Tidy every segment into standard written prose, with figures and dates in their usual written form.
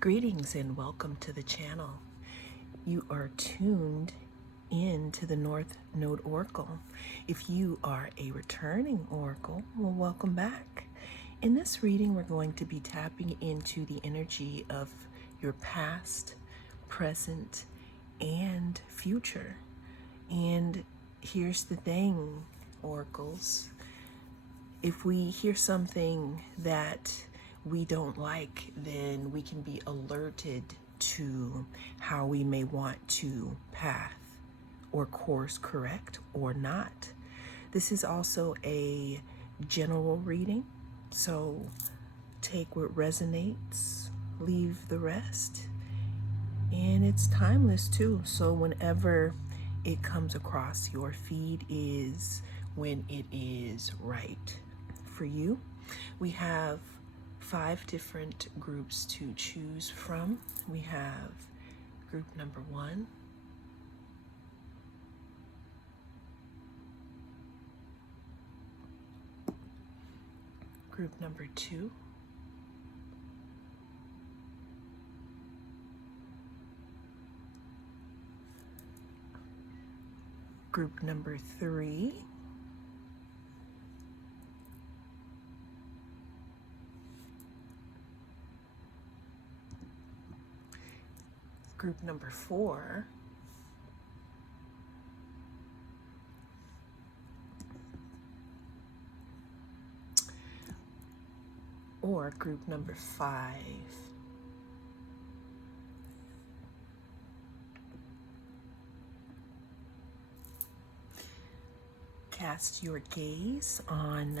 Greetings and welcome to the channel. You are tuned in to the North Node Oracle. If you are a returning Oracle, well, welcome back. In this reading, we're going to be tapping into the energy of your past, present, and future. And here's the thing, Oracles. If we hear something that we don't like, then we can be alerted to how we may want to path or course correct or not. This is also a general reading, so take what resonates, leave the rest. And it's timeless too, so whenever it comes across your feed is when it is right for you. We have 5 different groups to choose from. We have group number 1, group number 2, group number 3, group number 4, or group number 5. Cast your gaze on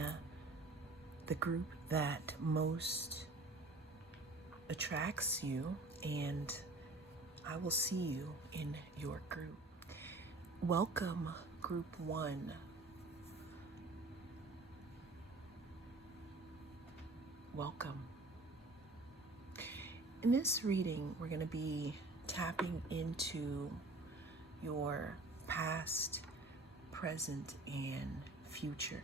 the group that most attracts you, and I will see you in your group. Welcome, group 1. Welcome. In this reading, we're going to be tapping into your past, present, and future.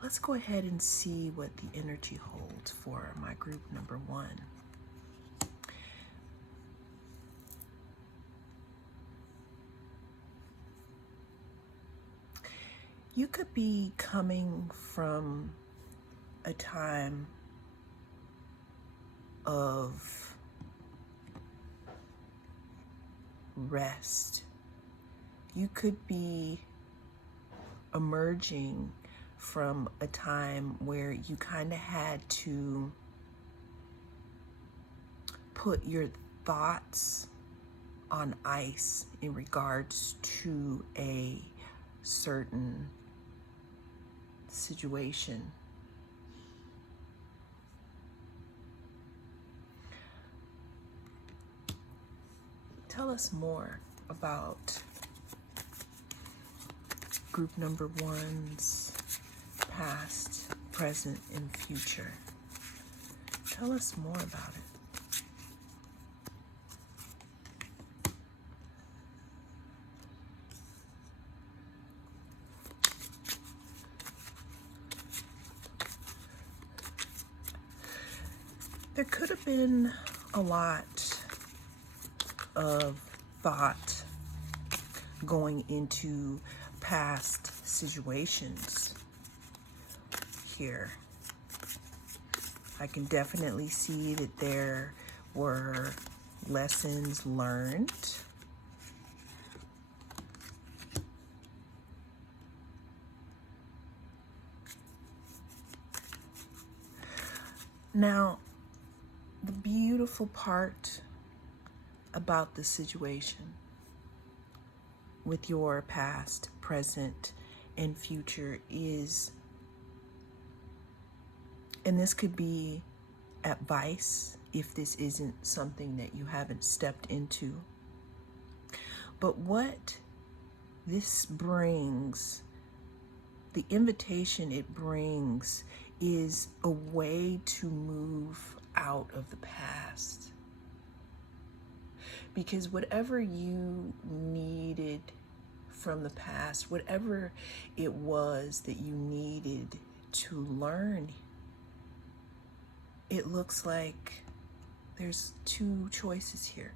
Let's go ahead and see what the energy holds for my group number 1. You could be coming from a time of rest. You could be emerging from a time where you kind of had to put your thoughts on ice in regards to a certain situation. Tell us more about group number 1's past, present, and future. Tell us more about it. There could have been a lot of thought going into past situations here. I can definitely see that there were lessons learned. Now, the beautiful part about the situation with your past, present, and future is, and this could be advice if this isn't something that you haven't stepped into, but what this brings, the invitation it brings, is a way to move out of the past. Because whatever you needed from the past, whatever it was that you needed to learn. It looks like there's two choices here,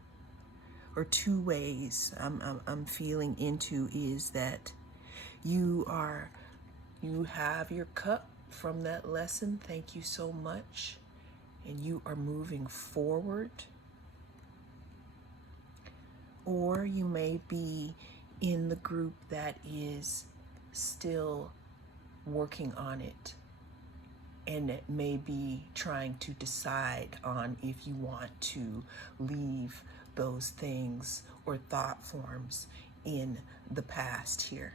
or two ways I'm feeling into, is that you have your cup from that lesson. Thank you so much. And you are moving forward. Or you may be in the group that is still working on it, and it may be trying to decide on if you want to leave those things or thought forms in the past here.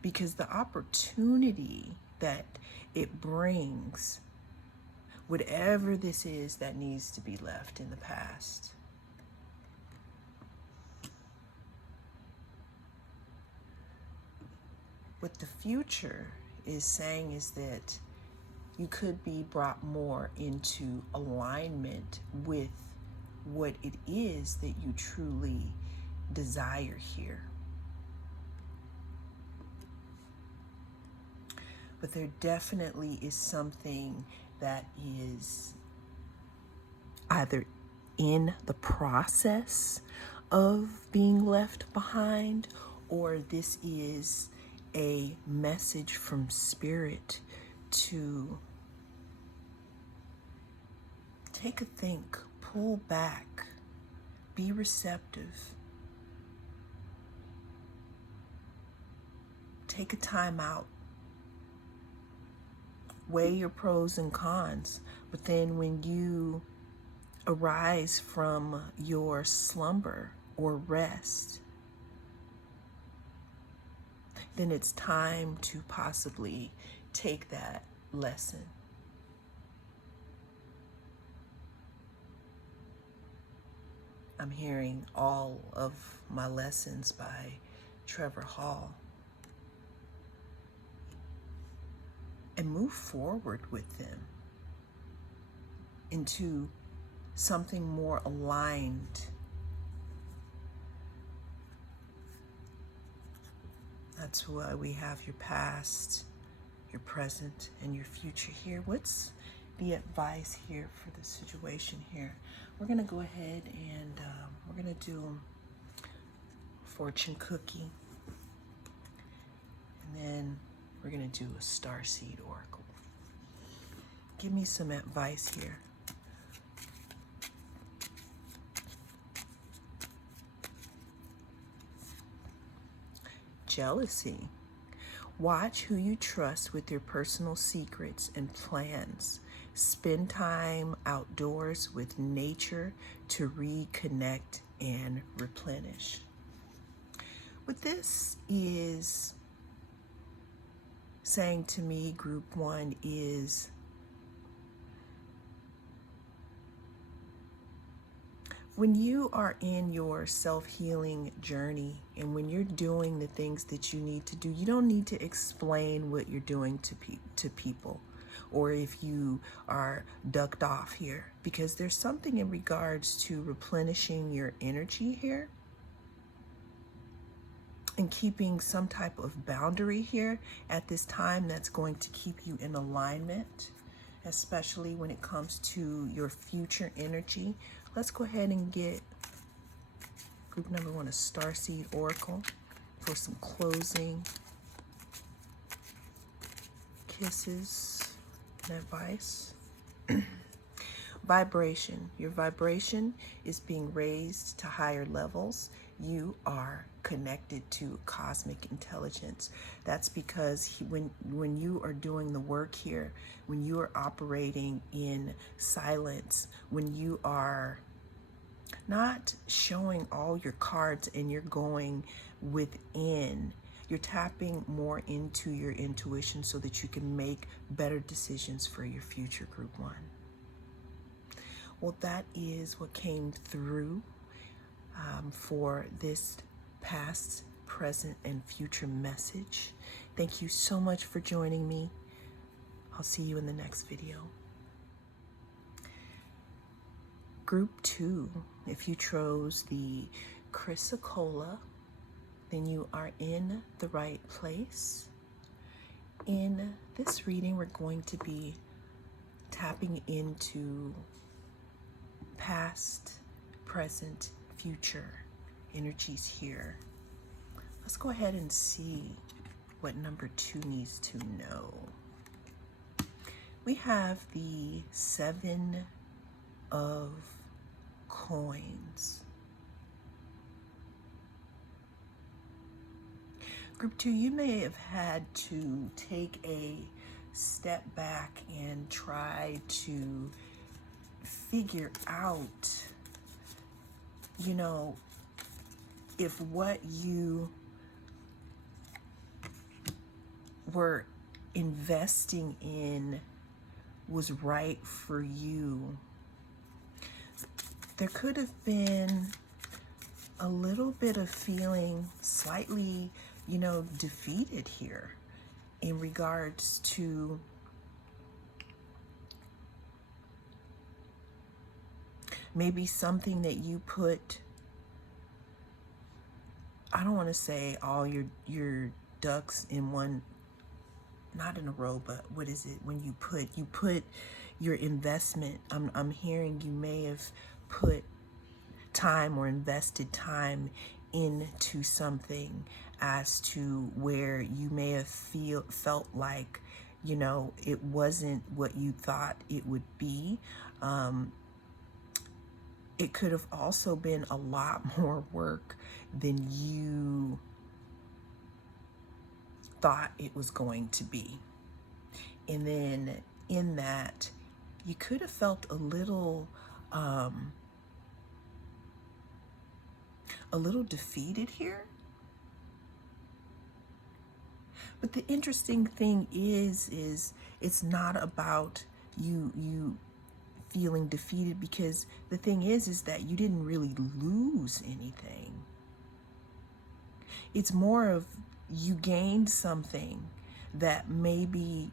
Because the opportunity that it brings, whatever this is that needs to be left in the past, what the future is saying is that you could be brought more into alignment with what it is that you truly desire here. But there definitely is something that is either in the process of being left behind, or this is a message from Spirit to take a think, pull back, be receptive, take a time out, weigh your pros and cons. But then when you arise from your slumber or rest, then it's time to possibly take that lesson. I'm hearing all of my lessons by Trevor Hall. And move forward with them into something more aligned. That's why we have your past, your present, and your future here. What's the advice here for the situation here? We're going to go ahead and we're going to do fortune cookie. And then we're going to do a starseed oracle. Give me some advice here. Jealousy. Watch who you trust with your personal secrets and plans. Spend time outdoors with nature to reconnect and replenish. What this is saying to me, group one, is when you are in your self-healing journey and when you're doing the things that you need to do, you don't need to explain what you're doing to people, or if you are ducked off here, because there's something in regards to replenishing your energy here and keeping some type of boundary here at this time that's going to keep you in alignment, especially when it comes to your future energy. Let's go ahead and get group number one, a starseed oracle, for some closing kisses and advice. Vibration. Your vibration is being raised to higher levels. You are connected to cosmic intelligence. That's because when you are doing the work here, when you are operating in silence, when you are not showing all your cards and you're going within, you're tapping more into your intuition so that you can make better decisions for your future, group one. Well, that is what came through for this past, present, and future message. Thank you so much for joining me. I'll see you in the next video. Group two, if you chose the chrysocolla, then you are in the right place. In this reading, we're going to be tapping into past, present, future energies here. Let's go ahead and see what number 2 needs to know. We have the 7 of coins. Group 2, you may have had to take a step back and try to figure out, if what you were investing in was right for you. There could have been a little bit of feeling slightly, defeated here in regards to maybe something that you put, I don't want to say all your ducks in one, not in a row, but what is it when you put your investment, I'm hearing you may have put time or invested time into something as to where you may have felt like, it wasn't what you thought it would be. It could have also been a lot more work than you thought it was going to be. And then in that, you could have felt a little defeated here. But the interesting thing is it's not about you feeling defeated, because the thing is that you didn't really lose anything. It's more of you gained something that maybe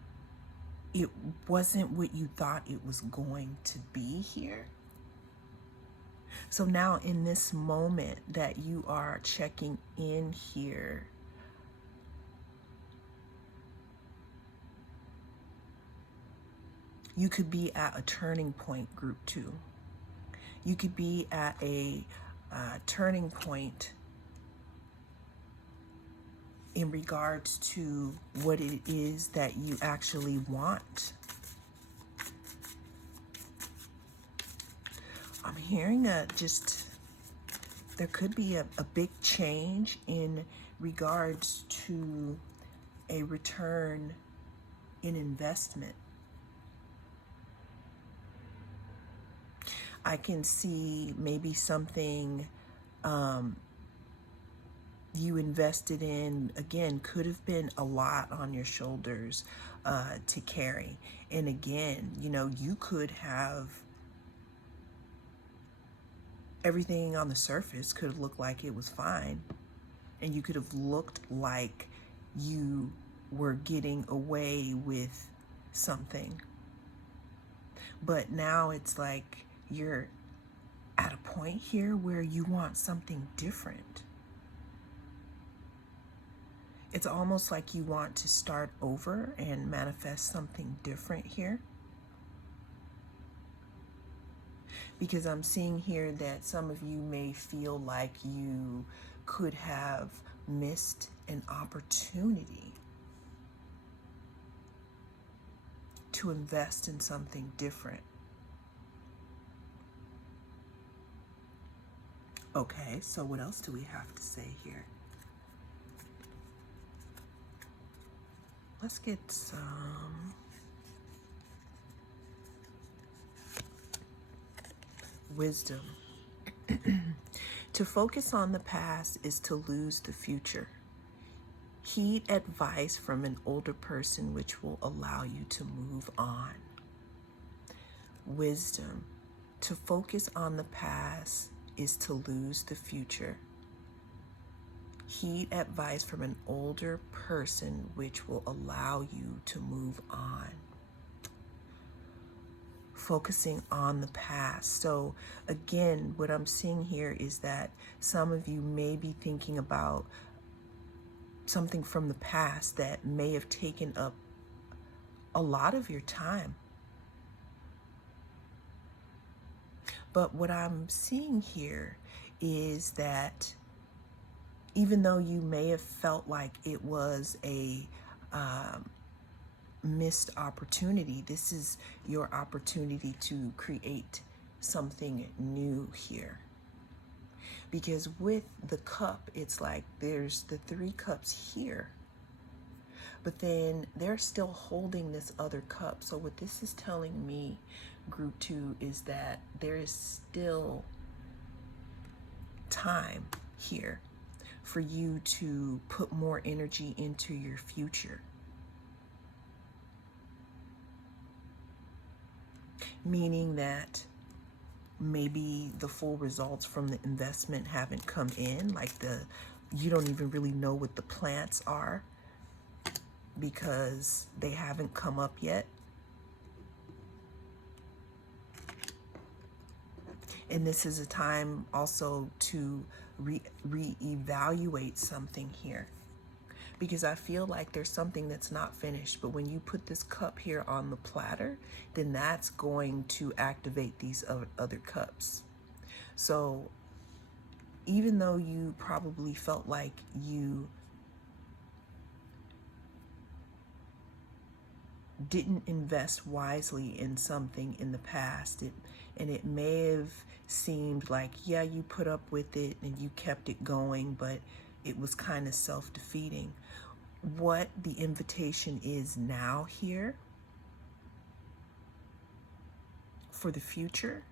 it wasn't what you thought it was going to be here. So now in this moment that you are checking in here, you could be at a turning point, group 2. You could be at a turning point in regards to what it is that you actually want. I'm hearing there could be a big change in regards to a return in investment. I can see maybe something you invested in, again, could have been a lot on your shoulders to carry. And again, you could have, everything on the surface could have looked like it was fine. And you could have looked like you were getting away with something. But now it's like you're at a point here where you want something different. It's almost like you want to start over and manifest something different here. Because I'm seeing here that some of you may feel like you could have missed an opportunity to invest in something different. Okay, so what else do we have to say here? Let's get some wisdom. To focus on the past is to lose the future. Heed advice from an older person which will allow you to move on. Wisdom. To focus on the past is to lose the future. Heed advice from an older person which will allow you to move on. Focusing on the past. So again, what I'm seeing here is that some of you may be thinking about something from the past that may have taken up a lot of your time. But what I'm seeing here is that even though you may have felt like it was a missed opportunity, this is your opportunity to create something new here. Because with the cup, it's like there's the 3 cups here, but then they're still holding this other cup. So what this is telling me, group 2, is that there is still time here for you to put more energy into your future. Meaning that maybe the full results from the investment haven't come in, like you don't even really know what the plants are because they haven't come up yet. And this is a time also to reevaluate something here, because I feel like there's something that's not finished. But when you put this cup here on the platter, then that's going to activate these other cups. So even though you probably felt like you didn't invest wisely in something in the past, and it may have seemed like, yeah, you put up with it and you kept it going, but it was kind of self-defeating. What the invitation is now here for the future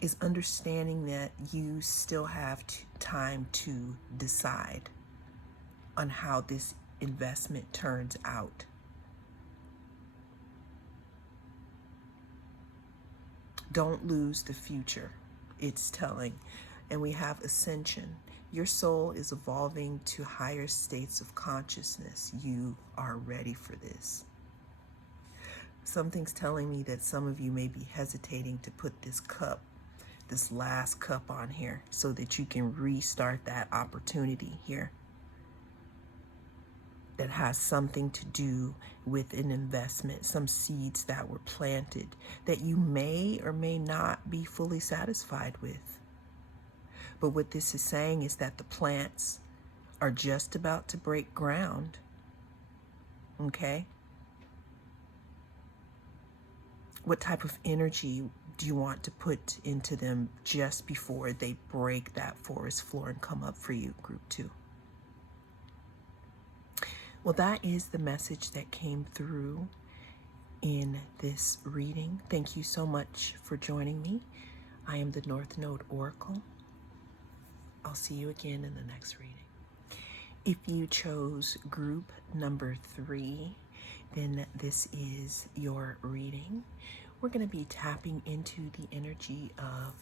is understanding that you still have time to decide on how this investment turns out. Don't lose the future, it's telling. And we have ascension. Your soul is evolving to higher states of consciousness. You are ready for this. Something's telling me that some of you may be hesitating to put this cup, this last cup on here, so that you can restart that opportunity here that has something to do with an investment, some seeds that were planted that you may or may not be fully satisfied with. But what this is saying is that the plants are just about to break ground, okay? What type of energy do you want to put into them just before they break that forest floor and come up for you, group 2? Well, that is the message that came through in this reading. Thank you so much for joining me. I am the North Node Oracle. I'll see you again in the next reading. If you chose group number 3, then this is your reading. We're going to be tapping into the energy of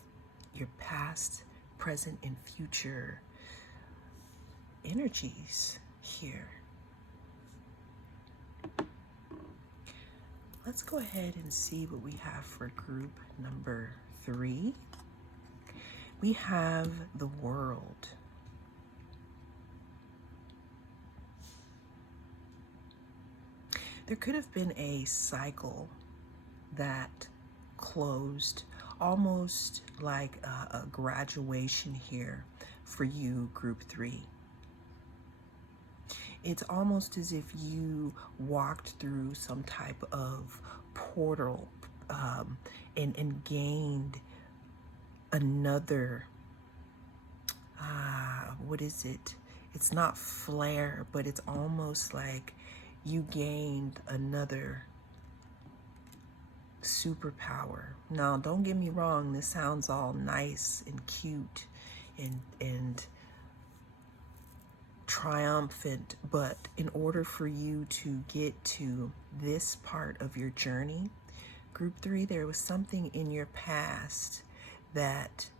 your past, present, and future energies here. Let's go ahead and see what we have for group number 3. We have the World. There could have been a cycle that closed, almost like a graduation here for you, group 3. It's almost as if you walked through some type of portal and gained another, what is it? It's not flare, but it's almost like you gained another superpower. Now, don't get me wrong, this sounds all nice and cute and triumphant, but in order for you to get to this part of your journey, group 3, there was something in your past that,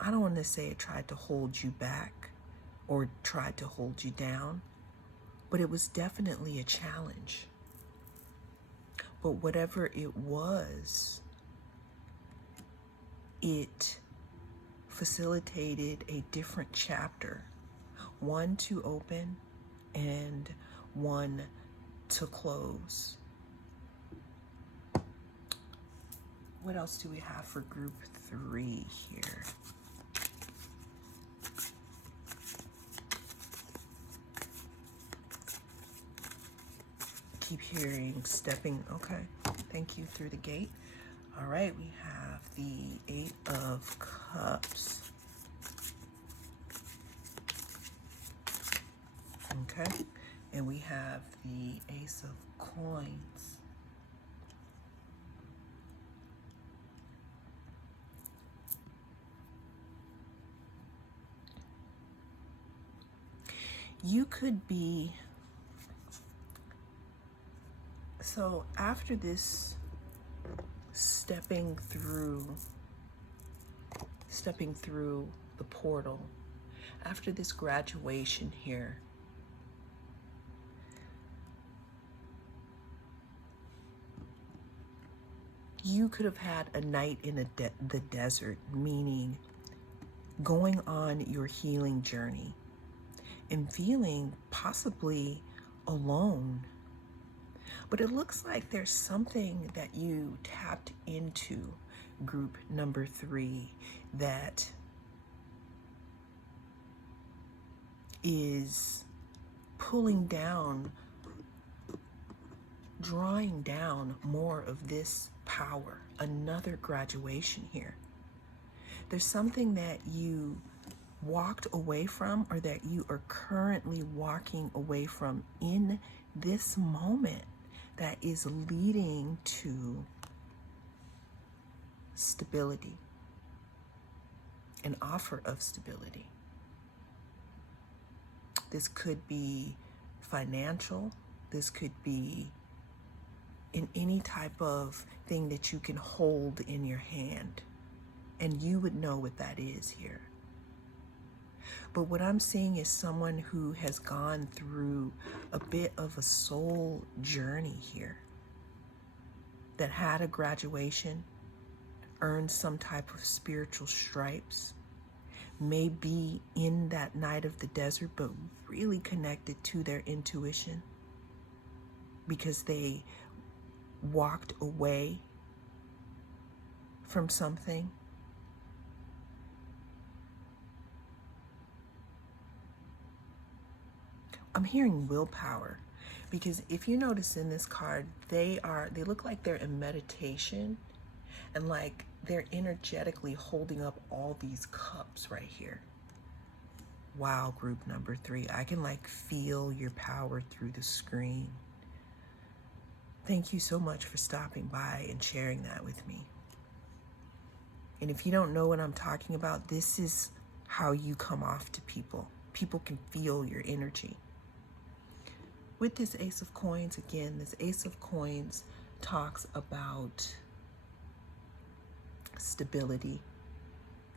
I don't want to say it tried to hold you back or tried to hold you down, but it was definitely a challenge. But whatever it was, it facilitated a different chapter one to open and one to close. What else do we have for group 3 here? Keep hearing stepping. Okay, thank you, through the gate. All right, we have the 8 of Cups. Okay, and we have the Ace of Coins. You could be, so after this stepping through the portal, after this graduation here, you could have had a night in the desert, meaning going on your healing journey and feeling possibly alone. But it looks like there's something that you tapped into, group number 3, that is pulling down, drawing down more of this power. Another graduation here. There's something that you walked away from, or that you are currently walking away from in this moment, that is leading to stability, an offer of stability. This could be financial, this could be in any type of thing that you can hold in your hand, and you would know what that is here. But what I'm seeing is someone who has gone through a bit of a soul journey here, that had a graduation, earned some type of spiritual stripes, may be in that night of the desert, but really connected to their intuition because they walked away from something. I'm hearing willpower, because if you notice in this card, they look like they're in meditation, and like they're energetically holding up all these cups right here. Wow, group number 3, I can like feel your power through the screen. Thank you so much for stopping by and sharing that with me. And if you don't know what I'm talking about, this is how you come off to people. People can feel your energy. With this Ace of Coins, again, this Ace of Coins talks about stability,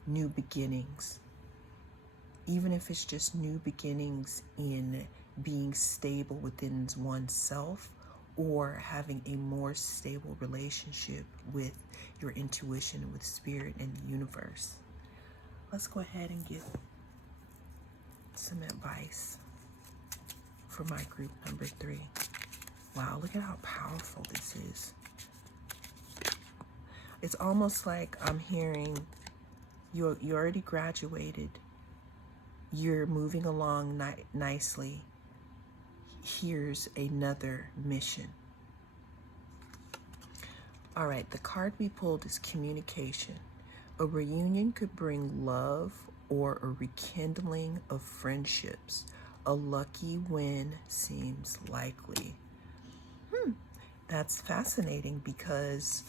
new beginnings. Even if it's just new beginnings in being stable within oneself, or having a more stable relationship with your intuition, with spirit and the universe. Let's go ahead and get some advice for my group number 3. Wow, look at how powerful this is. It's almost like I'm hearing you already graduated. You're moving along nicely. Here's another mission. All right, the card we pulled is communication. A reunion could bring love or a rekindling of friendships. A lucky win seems likely. That's fascinating, because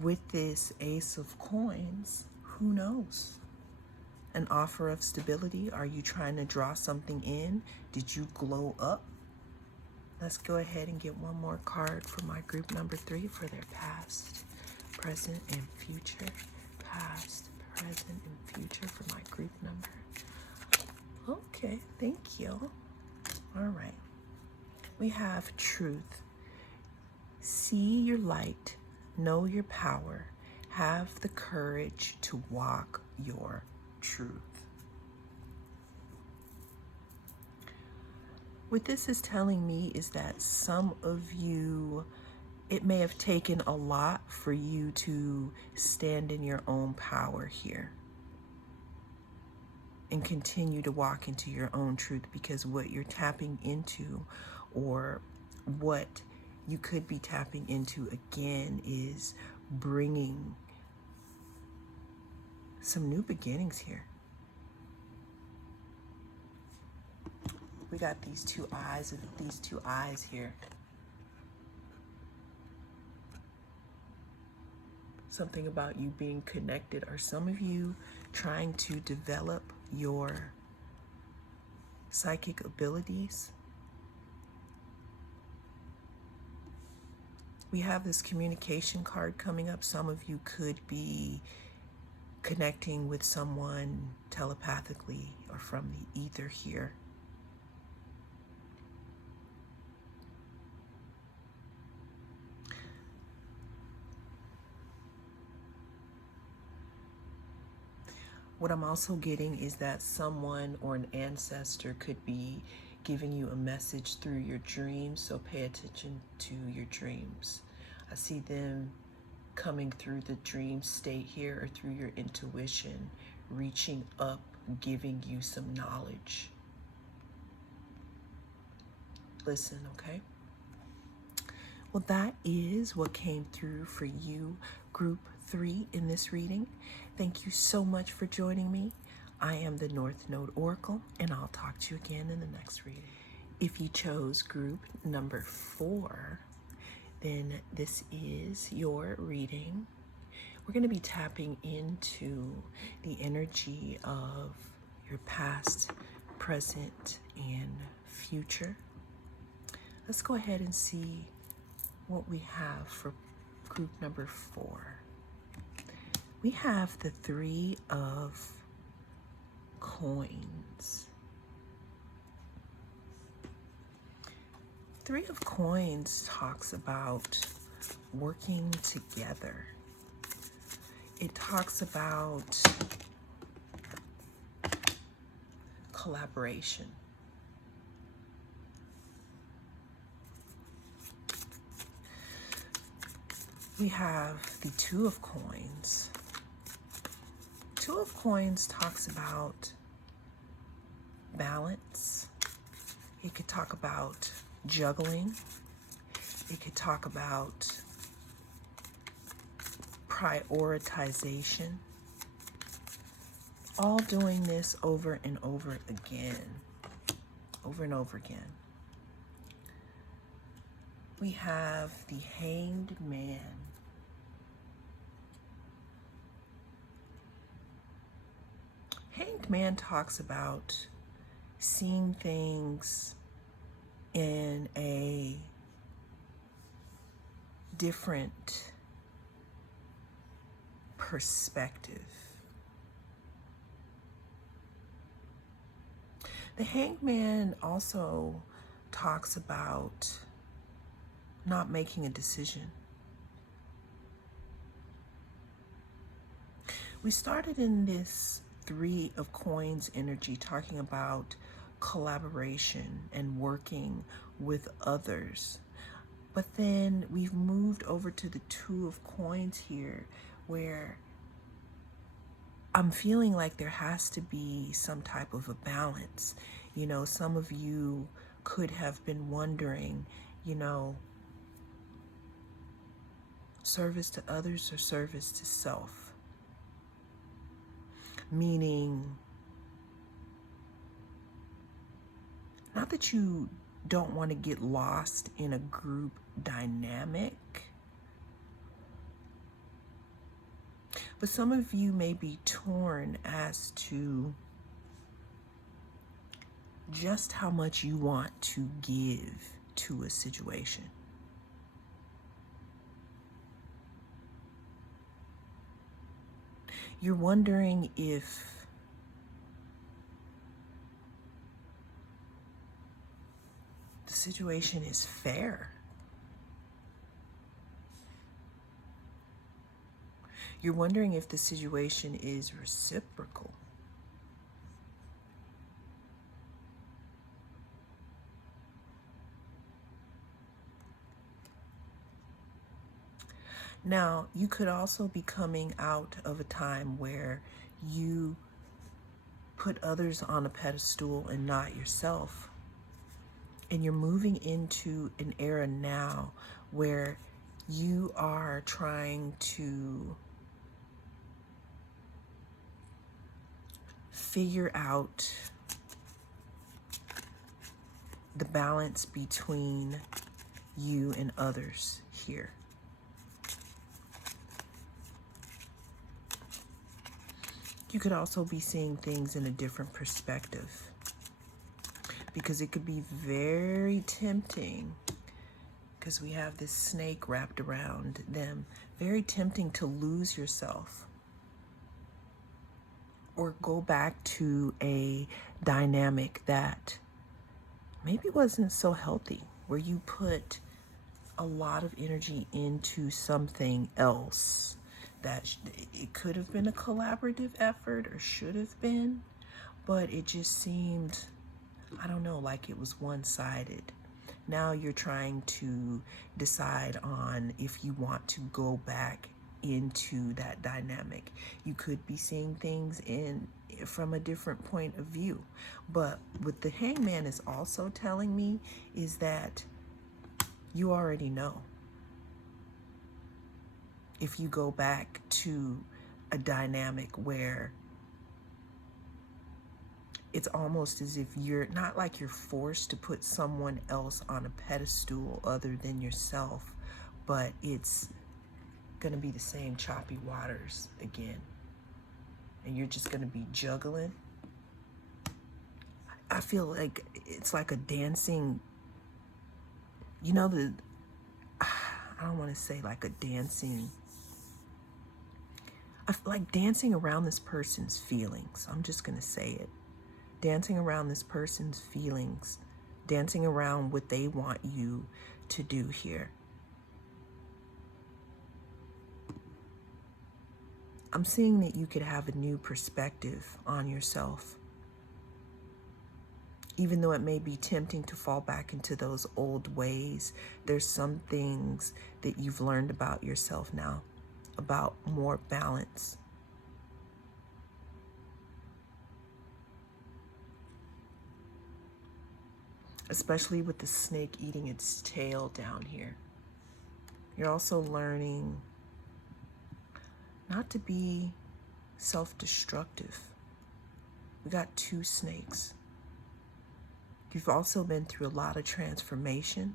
with this Ace of Coins, who knows? An offer of stability. Are you trying to draw something in? Did you glow up? Let's go ahead and get one more card for my group number 3 for their past, present, and future. Past, present, and future for my group number. Okay, thank you. All right. We have truth. See your light, know your power, have the courage to walk your truth. What this is telling me is that some of you, it may have taken a lot for you to stand in your own power here and continue to walk into your own truth, because what you're tapping into, or what you could be tapping into again, is bringing some new beginnings here. We got these two eyes here. Something about you being connected. Are some of you trying to develop your psychic abilities? We have this communication card coming up. Some of you could be connecting with someone telepathically or from the ether here. What I'm also getting is that someone or an ancestor could be giving you a message through your dreams, so pay attention to your dreams. I see them coming through the dream state here, or through your intuition, reaching up, giving you some knowledge. Listen, okay? Well, that is what came through for you, Group 3, in this reading. Thank you so much for joining me. I am the North Node Oracle, and I'll talk to you again in the next reading. If you chose group number 4, then this is your reading. We're going to be tapping into the energy of your past, present, and future. Let's go ahead and see what we have for group number 4. We have the 3 of coins. 3 of coins talks about working together. It talks about collaboration. We have the 2 of coins. 2 of coins talks about balance. It could talk about juggling. It could talk about prioritization. All doing this over and over again. Over and over again. We have the Hanged Man. Hanged Man talks about seeing things in a different perspective. The Hanged Man also talks about not making a decision. We started in this 3 of coins energy talking about collaboration and working with others. But then we've moved over to the 2 of coins here, where I'm feeling like there has to be some type of a balance. You know, some of you could have been wondering, you know, service to others or service to self. Meaning, not that you don't want to get lost in a group dynamic, but some of you may be torn as to just how much you want to give to a situation. You're wondering if the situation is fair. You're wondering if the situation is reciprocal. Now, you could also be coming out of a time where you put others on a pedestal and not yourself. And you're moving into an era now where you are trying to figure out the balance between you and others here. You could also be seeing things in a different perspective, because it could be very tempting, because we have this snake wrapped around them, very tempting to lose yourself or go back to a dynamic that maybe wasn't so healthy, where you put a lot of energy into something else that it could have been a collaborative effort or should have been, but it just seemed, I don't know, like it was one-sided. Now you're trying to decide on if you want to go back into that dynamic. You could be seeing things from a different point of view. But what the Hangman is also telling me is that you already know. If you go back to a dynamic where it's almost as if you're not like you're forced to put someone else on a pedestal other than yourself, but it's going to be the same choppy waters again. And you're just going to be juggling. I feel like it's like a dancing, I don't want to say like a dancing, I feel like dancing around this person's feelings. I'm just going to say it. Dancing around this person's feelings, dancing around what they want you to do here. I'm seeing that you could have a new perspective on yourself. Even though it may be tempting to fall back into those old ways, there's some things that you've learned about yourself now, about more balance. Especially with the snake eating its tail down here. You're also learning not to be self-destructive. We got two snakes. You've also been through a lot of transformation.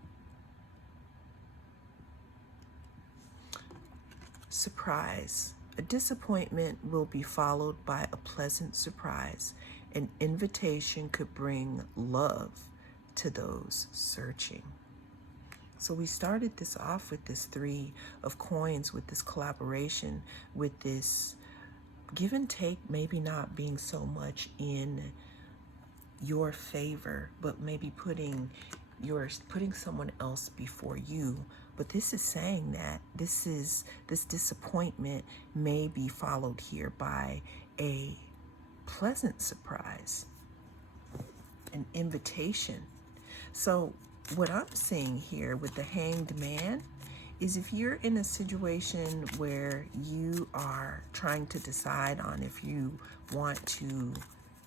Surprise. A disappointment will be followed by a pleasant surprise. An invitation could bring love to those searching. So we started this off with this 3 of coins, with this collaboration, with this give and take, maybe not being so much in your favor, but maybe putting someone else before you. But this is saying that this disappointment may be followed here by a pleasant surprise, an invitation. So what I'm seeing here with the Hanged Man is, if you're in a situation where you are trying to decide on if you want to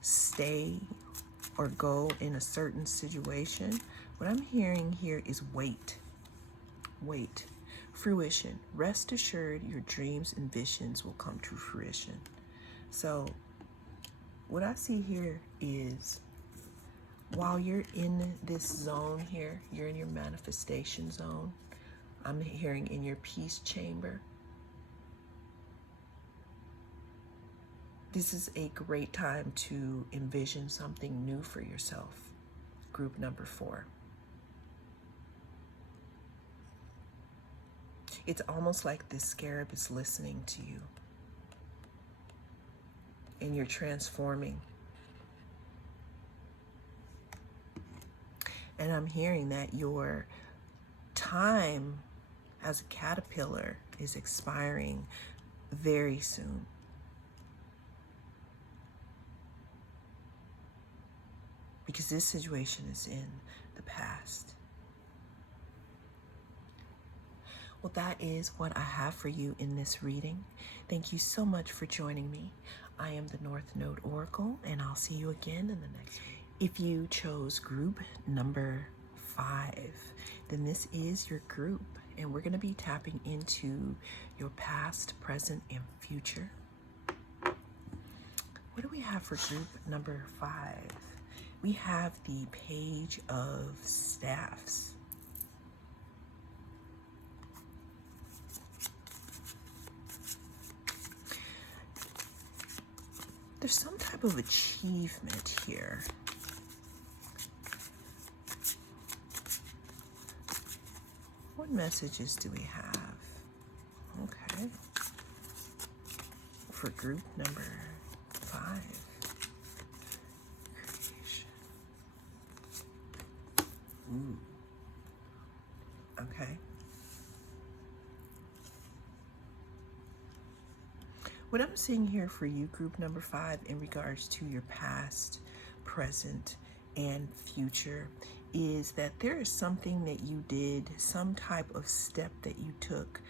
stay or go in a certain situation, what I'm hearing here is wait. Wait. Fruition. Rest assured your dreams and visions will come to fruition. So what I see here is, while you're in this zone here, you're in your manifestation zone. I'm hearing in your peace chamber. This is a great time to envision something new for yourself. Group number 4. It's almost like this scarab is listening to you. And you're transforming. And I'm hearing that your time as a caterpillar is expiring very soon. Because this situation is in the past. Well, that is what I have for you in this reading. Thank you so much for joining me. I am the North Node Oracle, and I'll see you again in the next one. If you chose group number 5, then this is your group, and we're going to be tapping into your past, present, and future. What do we have for group number 5? We have the Page of Staffs. There's some type of achievement here. What messages do we have? Okay. For group number 5. Creation. Ooh. Okay. What I'm seeing here for you, group number 5, in regards to your past, present, and future, is that there is something that you did, some type of step that you took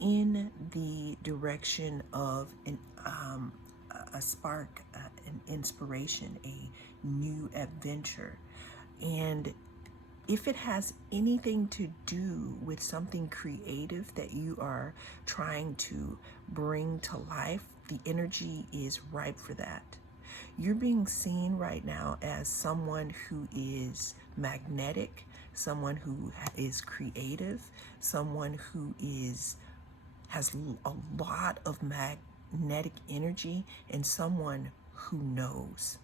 in the direction of a spark, an inspiration, a new adventure. And if it has anything to do with something creative that you are trying to bring to life, the energy is ripe for that. You're being seen right now as someone who is magnetic, someone who is creative, someone who has a lot of magnetic energy, and someone who knows.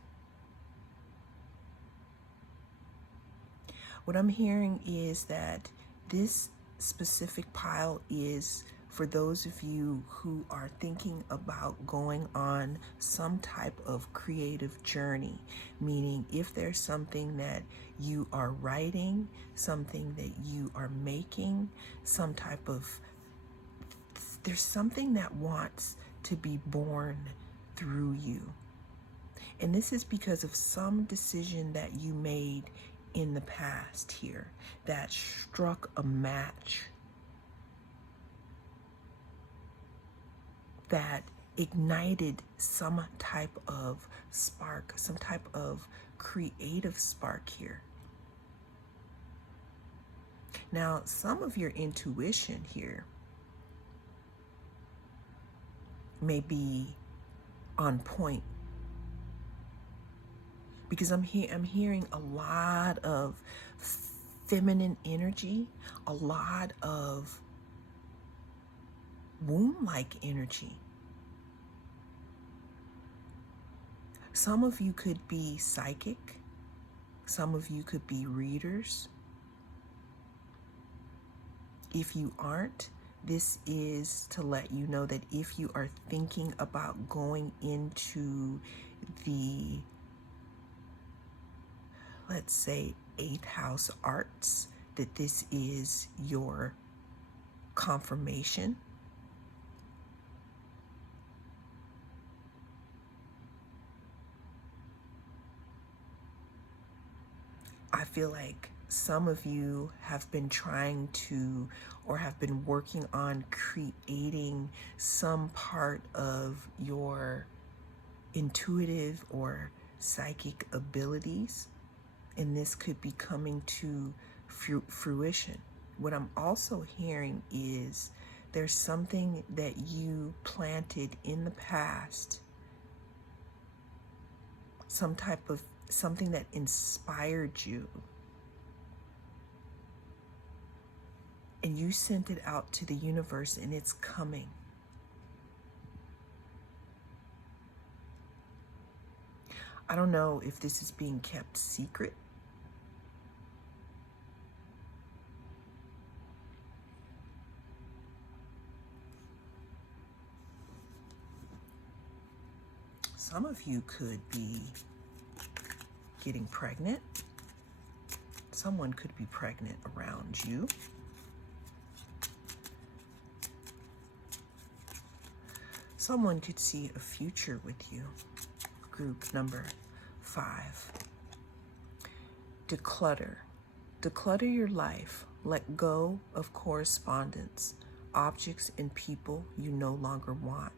What I'm hearing is that this specific pile is for those of you who are thinking about going on some type of creative journey, meaning if there's something that you are writing, something that you are making, there's something that wants to be born through you. And this is because of some decision that you made in the past here that struck a match, that ignited some type of spark, some type of creative spark here. Now, some of your intuition here may be on point, because I'm hearing a lot of feminine energy, a lot of womb-like energy. Some of you could be psychic. Some of you could be readers. If you aren't, this is to let you know that if you are thinking about going into the, let's say, 8th house arts, that this is your confirmation. I feel like some of you have been trying to, or have been working on creating some part of your intuitive or psychic abilities, and this could be coming to fruition. What I'm also hearing is there's something that you planted in the past, something that inspired you, and you sent it out to the universe, and it's coming. I don't know if this is being kept secret. Some of you could be getting pregnant. Someone could be pregnant around you. Someone could see a future with you. Group number 5. Declutter. Declutter your life. Let go of correspondence. objects and people you no longer want.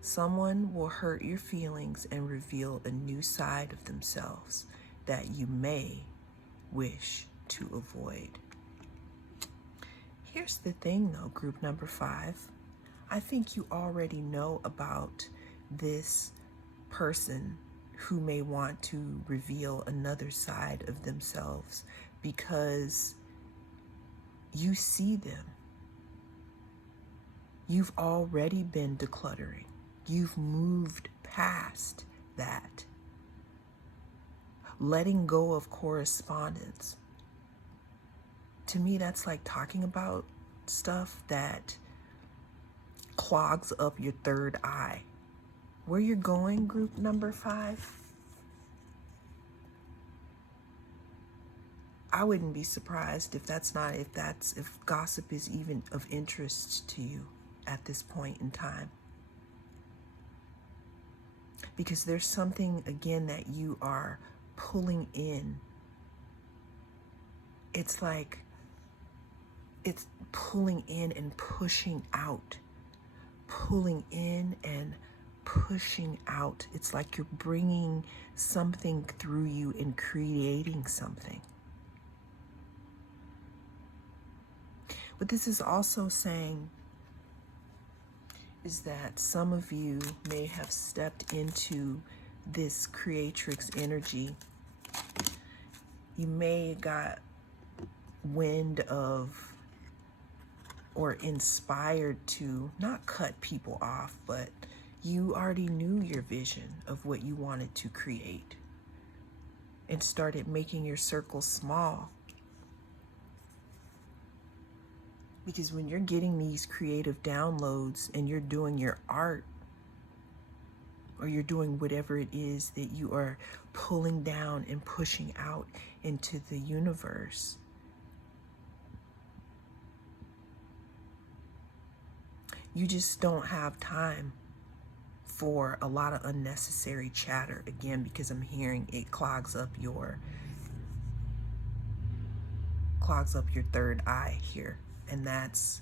Someone will hurt your feelings and reveal a new side of themselves that you may wish to avoid. Here's the thing though, group number 5. I think you already know about this person who may want to reveal another side of themselves because you see them. You've already been decluttering. You've moved past that. Letting go of correspondence. To me, that's like talking about stuff that clogs up your third eye. Where you're going, group number 5? I wouldn't be surprised if if gossip is even of interest to you at this point in time. Because there's something, again, that you are pulling in. It's like it's pulling in and pushing out. Pulling in and pushing out. It's like you're bringing something through you and creating something. What this is also saying is that some of you may have stepped into this creatrix energy. You may got wind of or inspired to not cut people off, but you already knew your vision of what you wanted to create and started making your circle small. Because when you're getting these creative downloads and you're doing your art, or you're doing whatever it is that you are pulling down and pushing out into the universe, you just don't have time for a lot of unnecessary chatter. Again, because I'm hearing it clogs up your third eye here. And that's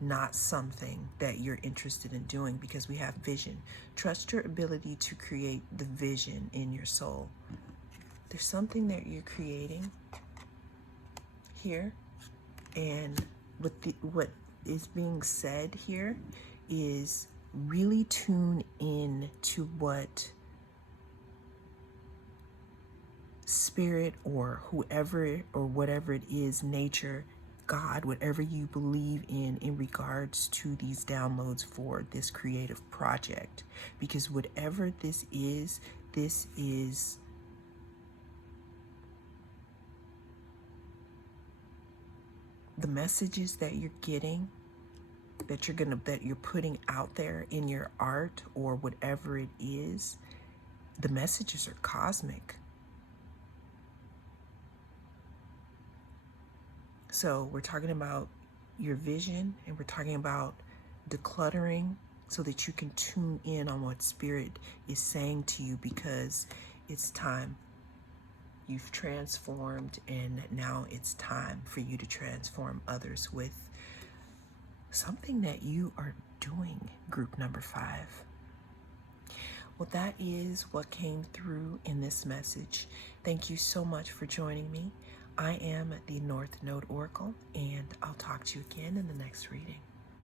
not something that you're interested in doing, because we have vision. Trust your ability to create the vision in your soul. There's something that you're creating here, and what is being said here is really tune in to what spirit or whoever or whatever it is, nature, God, whatever you believe in regards to these downloads for this creative project. Because whatever this is the messages that you're getting, that you're putting out there in your art or whatever it is. The messages are cosmic. So we're talking about your vision, and we're talking about decluttering so that you can tune in on what spirit is saying to you, because it's time. You've transformed, and now it's time for you to transform others with something that you are doing, group number 5. Well, that is what came through in this message. Thank you so much for joining me. I am the North Node Oracle, and I'll talk to you again in the next reading.